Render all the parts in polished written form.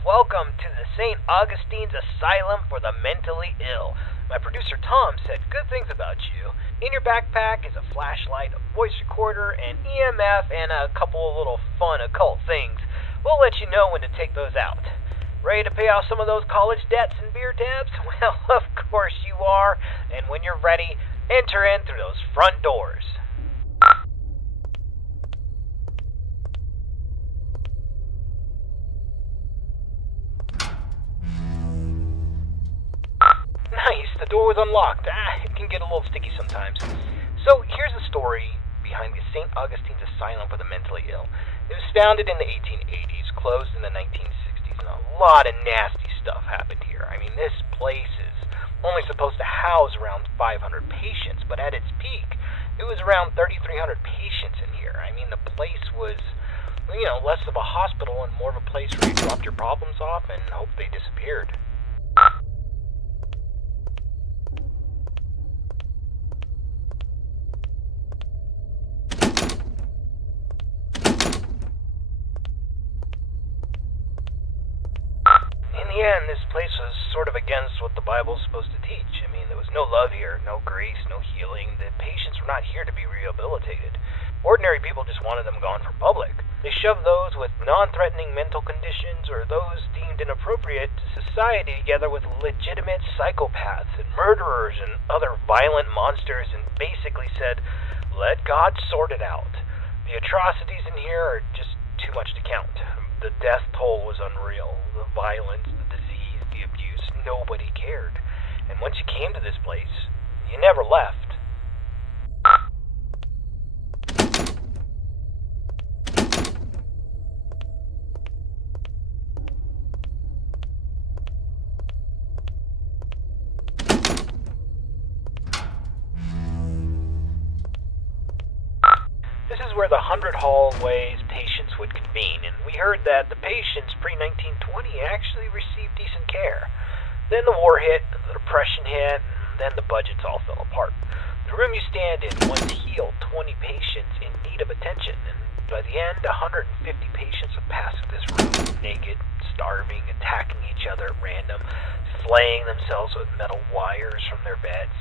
Welcome to the St. Augustine's Asylum for the Mentally Ill. My producer Tom said good things about you. In your backpack is a flashlight, a voice recorder, an EMF, and a couple of little fun occult things. We'll let you know when to take those out. Ready to pay off some of those college debts and beer tabs? Well, of course you are. And when you're ready, enter in through those front doors. Nice, the door was unlocked. It can get a little sticky sometimes. So here's the story behind the St. Augustine's Asylum for the Mentally Ill. It was founded in the 1880s, closed in the 1960s, and a lot of nasty stuff happened here. I mean, this place is only supposed to house around 500 patients, but at its peak, it was around 3,300 patients in here. I mean, the place was, less of a hospital and more of a place where you dropped your problems off and hoped they disappeared. In this place was sort of against what the Bible's supposed to teach. I mean, there was no love here, no grace, no healing. The patients were not here to be rehabilitated. Ordinary people just wanted them gone from public. They shoved those with non-threatening mental conditions or those deemed inappropriate to society together with legitimate psychopaths and murderers and other violent monsters and basically said, let God sort it out. The atrocities in here are just too much to count. The death toll was unreal. The violence, the disease, the abuse, nobody cared. And once you came to this place, you never left. This is where the 100 hallways patients would convene, and we heard that the patients pre-1920 actually received decent care. Then the war hit, the depression hit, and then the budgets all fell apart. The room you stand in once healed 20 patients in need of attention, and by the end, 150 patients would pass through this room naked, starving, attacking each other at random, flaying themselves with metal wires from their beds.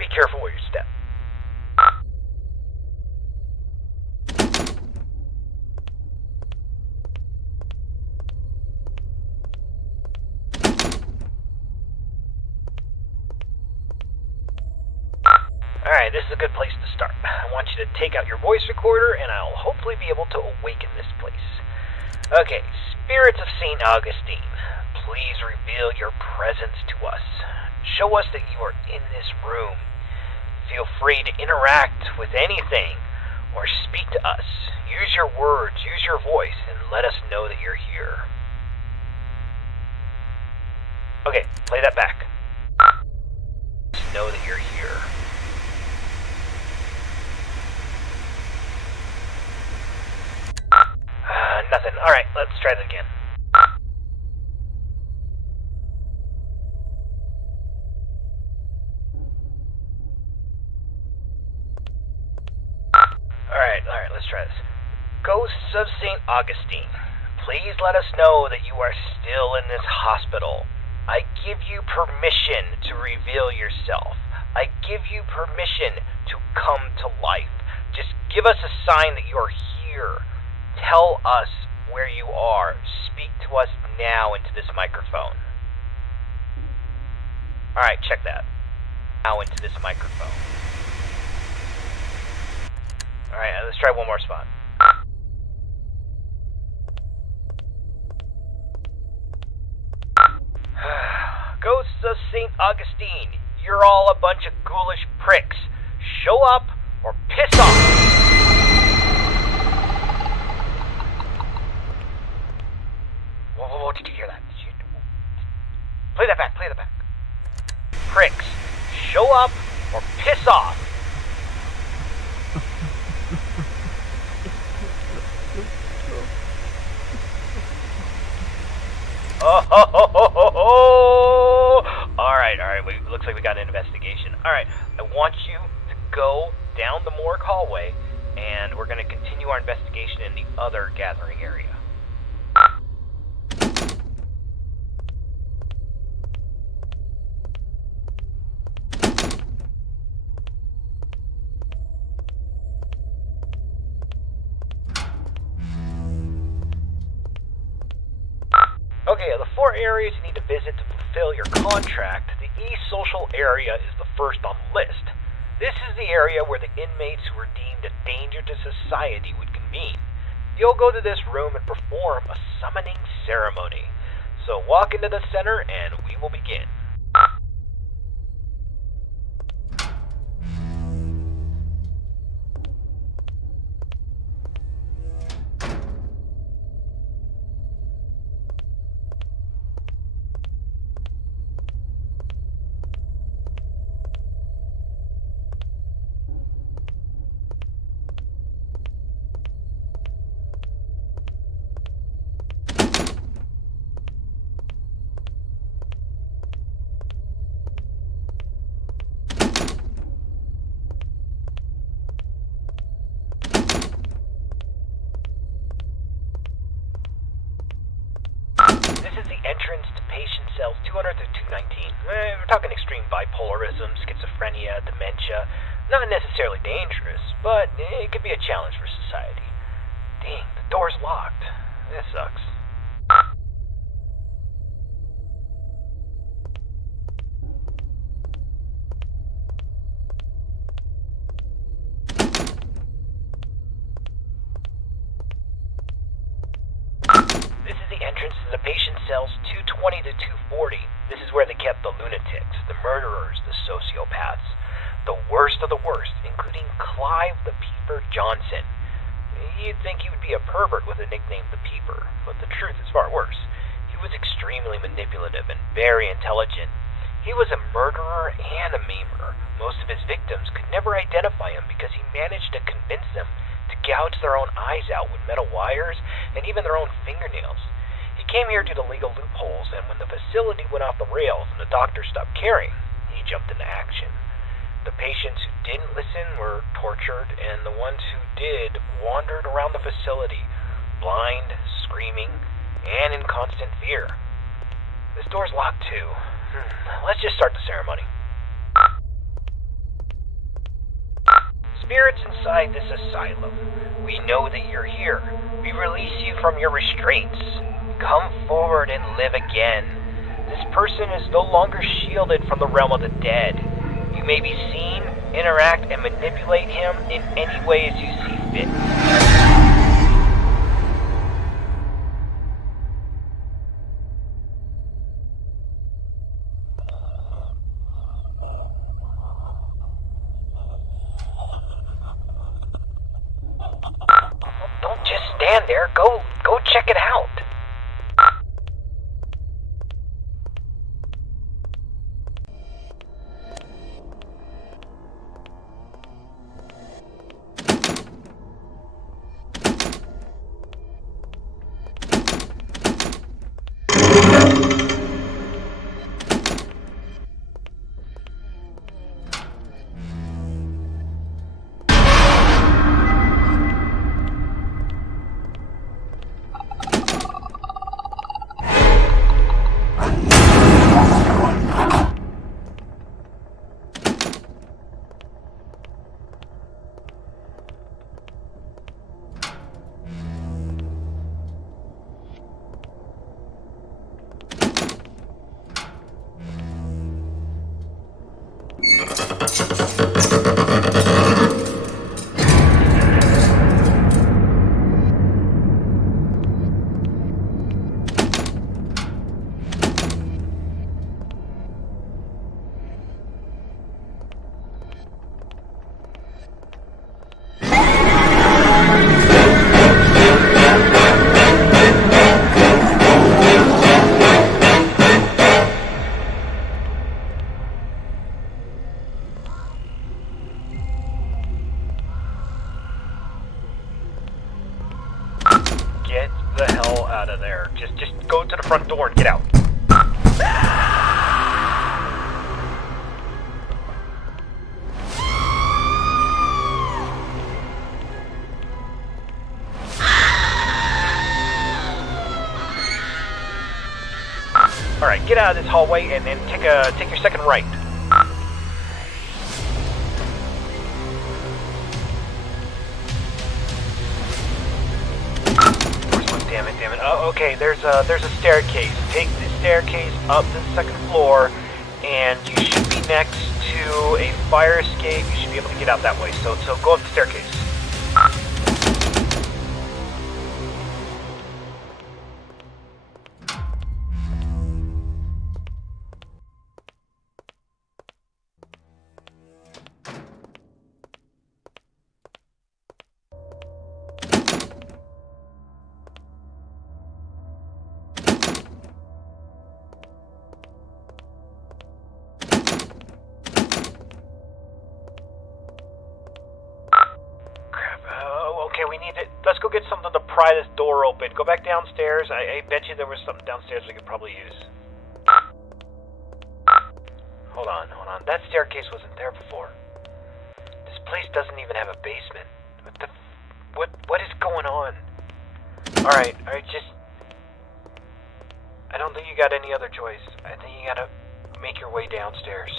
Be careful where you step. Alright, this is a good place to start. I want you to take out your voice recorder, and I'll hopefully be able to awaken this place. Okay, spirits of St. Augustine, please reveal your presence to us. Show us that you are in this room. Feel free to interact with anything, or speak to us. Use your words, use your voice, and let us know that you're here. Okay, play that back. Let us know that you're here. Nothing. Alright, let's try that again. Alright, let's try this. Ghosts of St. Augustine, please let us know that you are still in this hospital. I give you permission to reveal yourself. I give you permission to come to life. Just give us a sign that you're here. Tell us where you are. Speak to us now into this microphone. Alright, check that. Now into this microphone. Alright, let's try one more spot. Ghosts of St. Augustine, you're all a bunch of ghoulish pricks. Show up or piss off! Whoa, did you hear that? Play that back. Pricks, show up or piss off. Alright, looks like we got an investigation. Alright, I want you to go down the morgue hallway, and we're going to continue our investigation in the other gathering area. Okay, of the 4 areas you need to visit to fulfill your contract, the East Social area is the first on the list. This is the area where the inmates who are deemed a danger to society would convene. You'll go to this room and perform a summoning ceremony. So walk into the center and we will begin. Entrance to patient cells 200 to 219. We're talking extreme bipolarism, schizophrenia, dementia. Not necessarily dangerous, but it could be a challenge for society. Dang, the door's locked. This sucks. Entrance to the patient cells 220 to 240. This is where they kept the lunatics, the murderers, the sociopaths, the worst of the worst, including Clive the Peeper Johnson. You'd think he would be a pervert with a nickname the Peeper, but the truth is far worse. He was extremely manipulative and very intelligent. He was a murderer and a maimer. Most of his victims could never identify him because he managed to convince them to gouge their own eyes out with metal wires and even their own fingernails. He came here due to legal loopholes, and when the facility went off the rails and the doctor stopped caring, he jumped into action. The patients who didn't listen were tortured, and the ones who did wandered around the facility, blind, screaming, and in constant fear. This door's locked too. Let's just start the ceremony. Spirits inside this asylum, we know that you're here. We release you from your restraints. Come forward and live again. This person is no longer shielded from the realm of the dead. You may be seen, interact, and manipulate him in any way as you see fit. Don't just stand there. Go check it out. Get the hell out of there. Just go to the front door and get out. Alright, get out of this hallway and then take your second right. Damn it. Oh, Okay, there's a staircase. Take the staircase up to the second floor, and you should be next to a fire escape. You should be able to get out that way. So go up the staircase. Okay, we need to. Let's go get something to pry this door open. Go back downstairs. I bet you there was something downstairs we could probably use. Hold on. That staircase wasn't there before. This place doesn't even have a basement. What is going on? Alright, just... I don't think you got any other choice. I think you gotta make your way downstairs.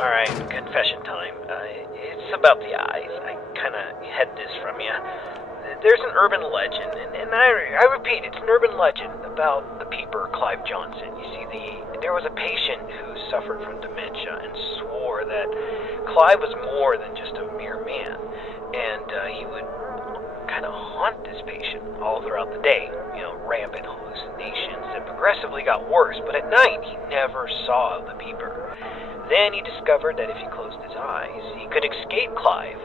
Alright, confession time. It's about the eyes. I kinda hid this from you. there's an urban legend, and I repeat, it's an urban legend about the peeper Clive Johnson. You see, there was a patient who suffered from dementia and swore that Clive was more than just a mere man, and he would kind of haunt this patient all throughout the day, rampant hallucinations that progressively got worse, but at night he never saw the peeper. Then he discovered that if he closed his eyes, he could escape Clive,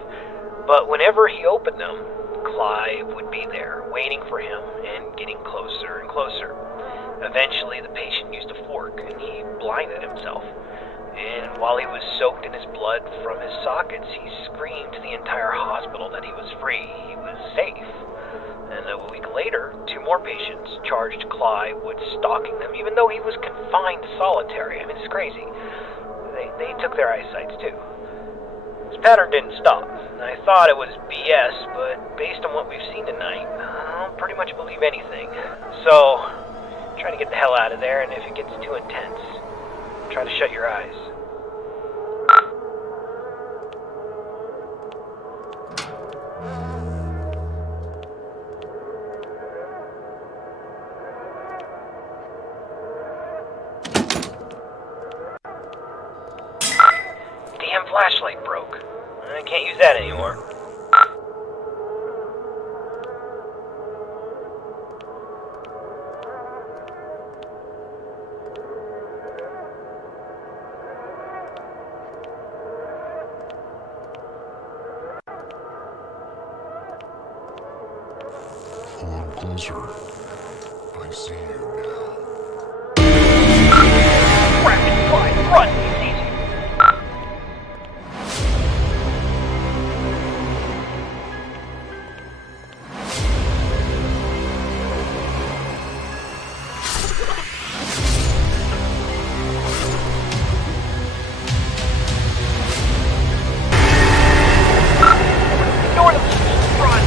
but whenever he opened them, Clive would be there, waiting for him and getting closer and closer. Eventually, the patient used a fork, and he blinded himself. And while he was soaked in his blood from his sockets, he screamed to the entire hospital that he was free, he was safe. And a week later, 2 more patients charged Clive with stalking them, even though he was confined to solitary. I mean, it's crazy. They took their eyesights, too. This pattern didn't stop. I thought it was BS, but based on what we've seen tonight, I'll pretty much believe anything. So, try to get the hell out of there, and if it gets too intense, try to shut your eyes. Damn flashlight broke. I can't use that anymore. Pull on closer. I see you now. Rapid fire, run! He's easy. Ignore them! Run!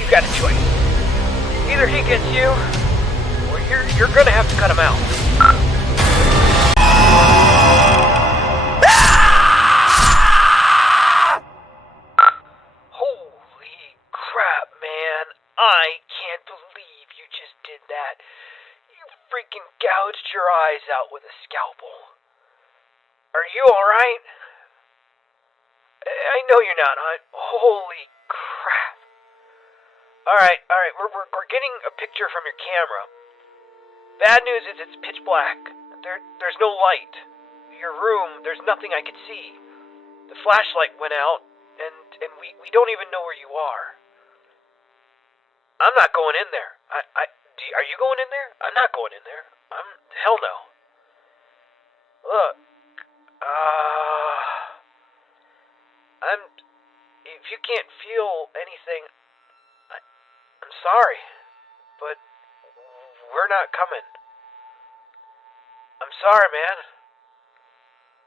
You got a choice. Either he gets you, or you're gonna have to cut him out. Holy crap, man. I can't believe you just did that. You freaking gouged your eyes out with a scalpel. Are you alright? I know you're not. Holy crap. Alright, we're getting a picture from your camera. Bad news is it's pitch black. There's no light. Your room, there's nothing I could see. The flashlight went out, and we don't even know where you are. I'm not going in there. Are you going in there? I'm not going in there. Hell no. Look, if you can't feel anything, I'm sorry, but we're not coming. I'm sorry, man.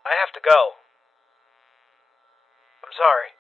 I have to go. I'm sorry.